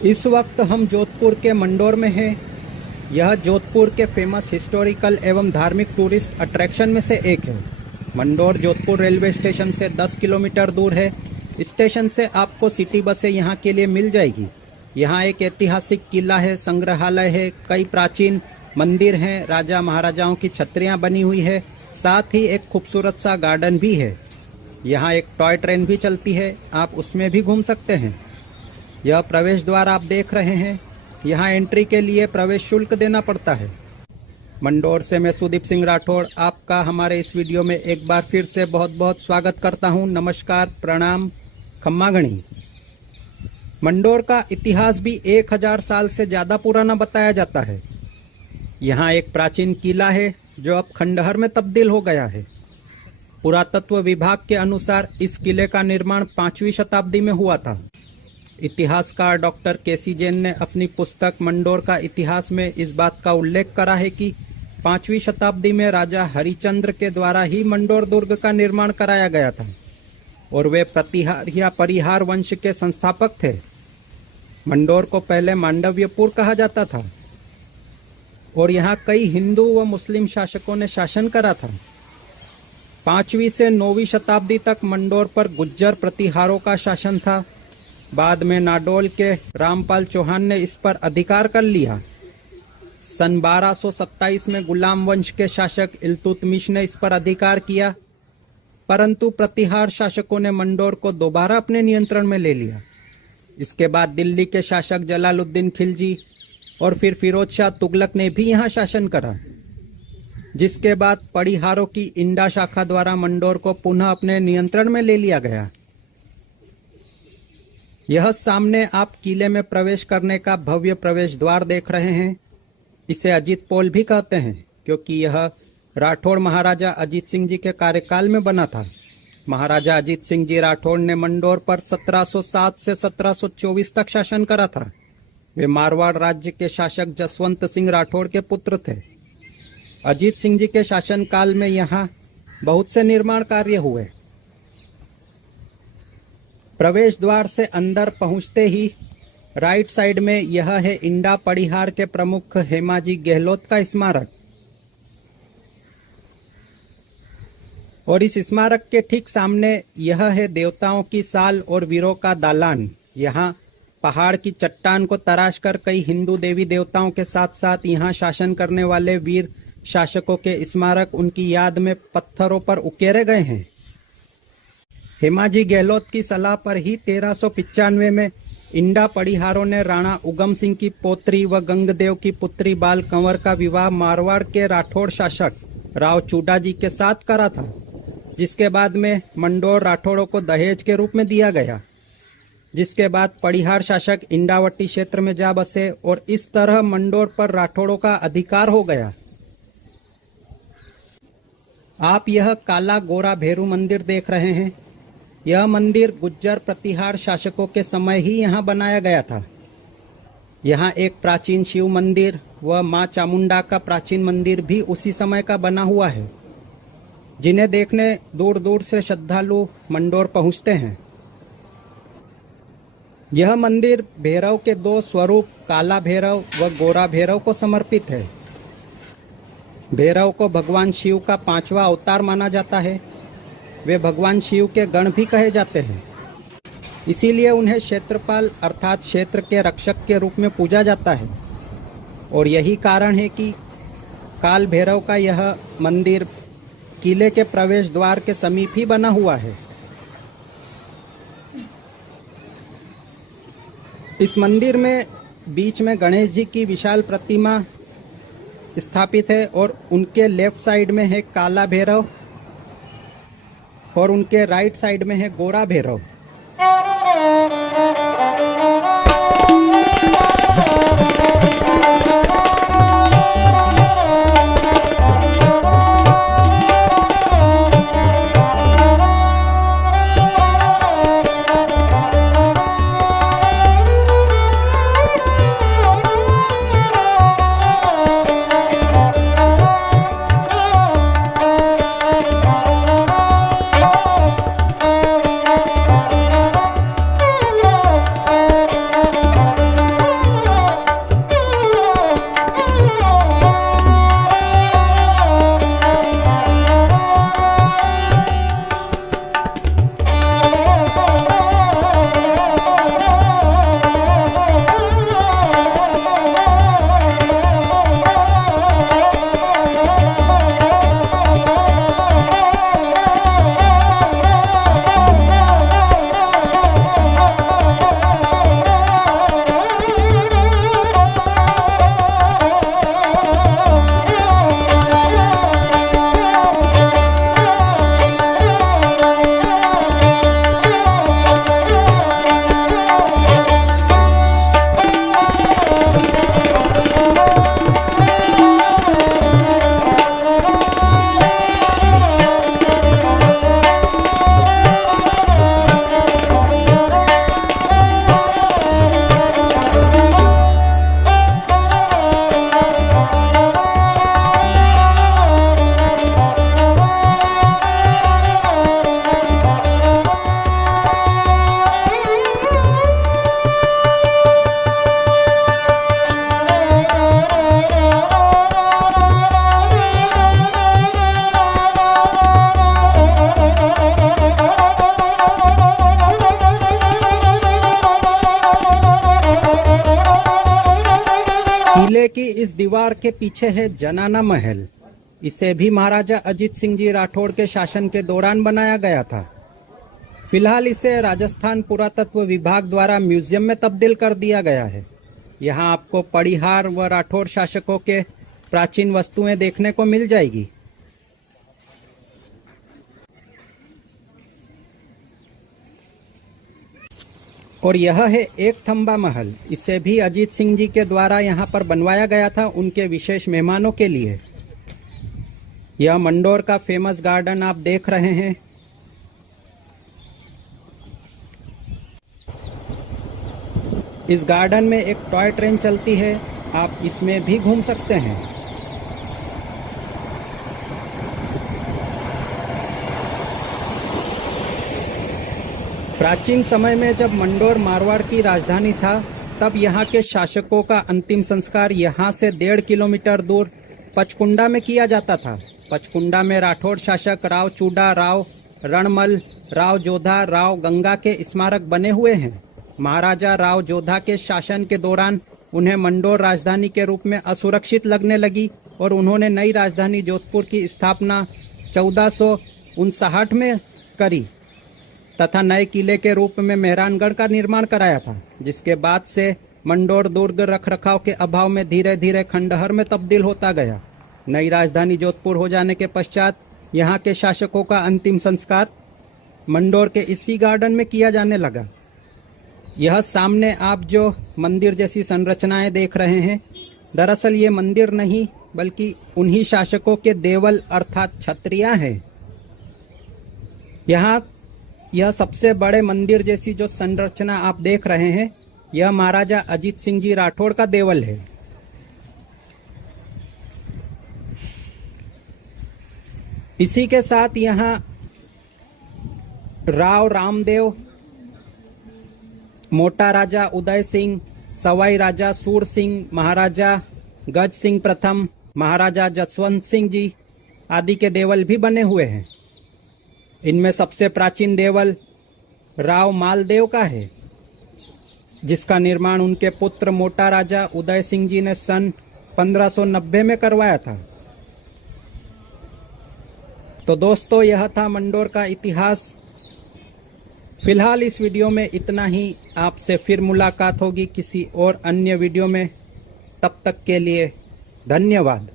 इस वक्त हम जोधपुर के मंडोर में हैं। यह जोधपुर के फेमस हिस्टोरिकल एवं धार्मिक टूरिस्ट अट्रैक्शन में से एक है। मंडोर जोधपुर रेलवे स्टेशन से 10 किलोमीटर दूर है। स्टेशन से आपको सिटी बसें यहाँ के लिए मिल जाएगी। यहाँ एक ऐतिहासिक किला है, संग्रहालय है, कई प्राचीन मंदिर हैं, राजा महाराजाओं की छतरियाँ बनी हुई है, साथ ही एक खूबसूरत सा गार्डन भी है। यहाँ एक टॉय ट्रेन भी चलती है, आप उसमें भी घूम सकते हैं। यह प्रवेश द्वार आप देख रहे हैं। यहाँ एंट्री के लिए प्रवेश शुल्क देना पड़ता है। मंडोर से मैं सुदीप सिंह राठौड़ आपका हमारे इस वीडियो में एक बार फिर से बहुत बहुत स्वागत करता हूँ। नमस्कार, प्रणाम, खम्मा गणी। मंडोर का इतिहास भी 1000 साल से ज़्यादा पुराना बताया जाता है। यहाँ एक प्राचीन किला है जो अब खंडहर में तब्दील हो गया है। पुरातत्व विभाग के अनुसार इस किले का निर्माण 5वीं शताब्दी में हुआ था। इतिहासकार डॉक्टर केसी जैन ने अपनी पुस्तक मंडोर का इतिहास में इस बात का उल्लेख करा है कि 5वीं शताब्दी में राजा हरिचंद्र के द्वारा ही मंडोर दुर्ग का निर्माण कराया गया था और वे प्रतिहार या परिहार वंश के संस्थापक थे। मंडोर को पहले मांडव्यपुर कहा जाता था और यहाँ कई हिंदू व मुस्लिम शासकों ने शासन करा था। 5वीं से 9वीं शताब्दी तक मंडोर पर गुज्जर प्रतिहारों का शासन था। बाद में नाडोल के रामपाल चौहान ने इस पर अधिकार कर लिया। सन 1227 में गुलाम वंश के शासक इल्तुतमिश ने इस पर अधिकार किया, परंतु प्रतिहार शासकों ने मंडोर को दोबारा अपने नियंत्रण में ले लिया। इसके बाद दिल्ली के शासक जलालुद्दीन खिलजी और फिर फिरोज शाह तुगलक ने भी यहाँ शासन करा, जिसके बाद परिहारों की इंडा शाखा द्वारा मंडोर को पुनः अपने नियंत्रण में ले लिया गया। यह सामने आप किले में प्रवेश करने का भव्य प्रवेश द्वार देख रहे हैं। इसे अजीत पोल भी कहते हैं क्योंकि यह राठौड़ महाराजा अजीत सिंह जी के कार्यकाल में बना था। महाराजा अजीत सिंह जी राठौड़ ने मंडोर पर 1707 से 1724 तक शासन करा था। वे मारवाड़ राज्य के शासक जसवंत सिंह राठौड़ के पुत्र थे। अजीत सिंह जी के शासनकाल में यहाँ बहुत से निर्माण कार्य हुए। प्रवेश द्वार से अंदर पहुंचते ही राइट साइड में यह है इंडा परिहार के प्रमुख हेमाजी गहलोत का स्मारक और इस स्मारक के ठीक सामने यह है देवताओं की साल और वीरों का दालान। यहाँ पहाड़ की चट्टान को तराश कर कई हिंदू देवी देवताओं के साथ साथ यहाँ शासन करने वाले वीर शासकों के स्मारक उनकी याद में पत्थरों पर उकेरे गए हैं। हेमाजी गहलोत की सलाह पर ही 1395 में इंडा परिहारों ने राणा उगम सिंह की पौत्री व गंगदेव की पुत्री बाल कंवर का विवाह मारवाड़ के राठौड़ शासक राव चूडा जी के साथ करा था, जिसके बाद में मंडोर राठौड़ों को दहेज के रूप में दिया गया। जिसके बाद परिहार शासक इंडावटी क्षेत्र में जा बसे और इस तरह मंडोर पर राठौड़ों का अधिकार हो गया। आप यह काला गोरा भैरू मंदिर देख रहे हैं। यह मंदिर गुज्जर प्रतिहार शासकों के समय ही यहाँ बनाया गया था। यहाँ एक प्राचीन शिव मंदिर व माँ चामुंडा का प्राचीन मंदिर भी उसी समय का बना हुआ है, जिन्हें देखने दूर दूर से श्रद्धालु मंडोर पहुँचते हैं। यह मंदिर भैरव के 2 स्वरूप काला भैरव व गोरा भैरव को समर्पित है। भैरव को भगवान शिव का 5वां अवतार माना जाता है। वे भगवान शिव के गण भी कहे जाते हैं, इसीलिए उन्हें क्षेत्रपाल अर्थात क्षेत्र के रक्षक के रूप में पूजा जाता है और यही कारण है कि काल भैरव का यह मंदिर किले के प्रवेश द्वार के समीप ही बना हुआ है। इस मंदिर में बीच में गणेश जी की विशाल प्रतिमा स्थापित है और उनके लेफ्ट साइड में है काला भैरव और उनके राइट साइड में है गोरा भैरव। किले की इस दीवार के पीछे है जनाना महल। इसे भी महाराजा अजीत सिंह जी राठौड़ के शासन के दौरान बनाया गया था। फिलहाल इसे राजस्थान पुरातत्व विभाग द्वारा म्यूजियम में तब्दील कर दिया गया है। यहाँ आपको पड़िहार व राठौड़ शासकों के प्राचीन वस्तुएं देखने को मिल जाएगी। और यह है एक थंबा महल। इसे भी अजीत सिंह जी के द्वारा यहाँ पर बनवाया गया था उनके विशेष मेहमानों के लिए। यह मंडोर का फेमस गार्डन आप देख रहे हैं। इस गार्डन में एक टॉय ट्रेन चलती है, आप इसमें भी घूम सकते हैं। प्राचीन समय में जब मंडोर मारवाड़ की राजधानी था, तब यहाँ के शासकों का अंतिम संस्कार यहाँ से 1.5 किलोमीटर दूर पचकुंडा में किया जाता था। पचकुंडा में राठौड़ शासक राव चूडा, राव रणमल, राव जोधा, राव गंगा के स्मारक बने हुए हैं। महाराजा राव जोधा के शासन के दौरान उन्हें मंडोर राजधानी के रूप में असुरक्षित लगने लगी और उन्होंने नई राजधानी जोधपुर की स्थापना 1459 में करी तथा नए किले के रूप में मेहरानगढ़ का निर्माण कराया था, जिसके बाद से मंडोर दुर्ग रखरखाव के अभाव में धीरे धीरे खंडहर में तब्दील होता गया। नई राजधानी जोधपुर हो जाने के पश्चात यहाँ के शासकों का अंतिम संस्कार मंडोर के इसी गार्डन में किया जाने लगा। यह सामने आप जो मंदिर जैसी संरचनाएं देख रहे हैं, दरअसल ये मंदिर नहीं बल्कि उन्हीं शासकों के देवल अर्थात छत्रियां हैं। यहाँ यह सबसे बड़े मंदिर जैसी जो संरचना आप देख रहे हैं, यह महाराजा अजीत सिंह जी राठौड़ का देवल है। इसी के साथ यहाँ राव रामदेव, मोटा राजा उदय सिंह, सवाई राजा सूर सिंह, महाराजा गज सिंह प्रथम, महाराजा जसवंत सिंह जी आदि के देवल भी बने हुए हैं। इनमें सबसे प्राचीन देवल राव मालदेव का है, जिसका निर्माण उनके पुत्र मोटा राजा उदय सिंह जी ने सन 1590 में करवाया था। तो दोस्तों, यह था मंडोर का इतिहास। फिलहाल इस वीडियो में इतना ही। आपसे फिर मुलाकात होगी किसी और अन्य वीडियो में। तब तक के लिए धन्यवाद।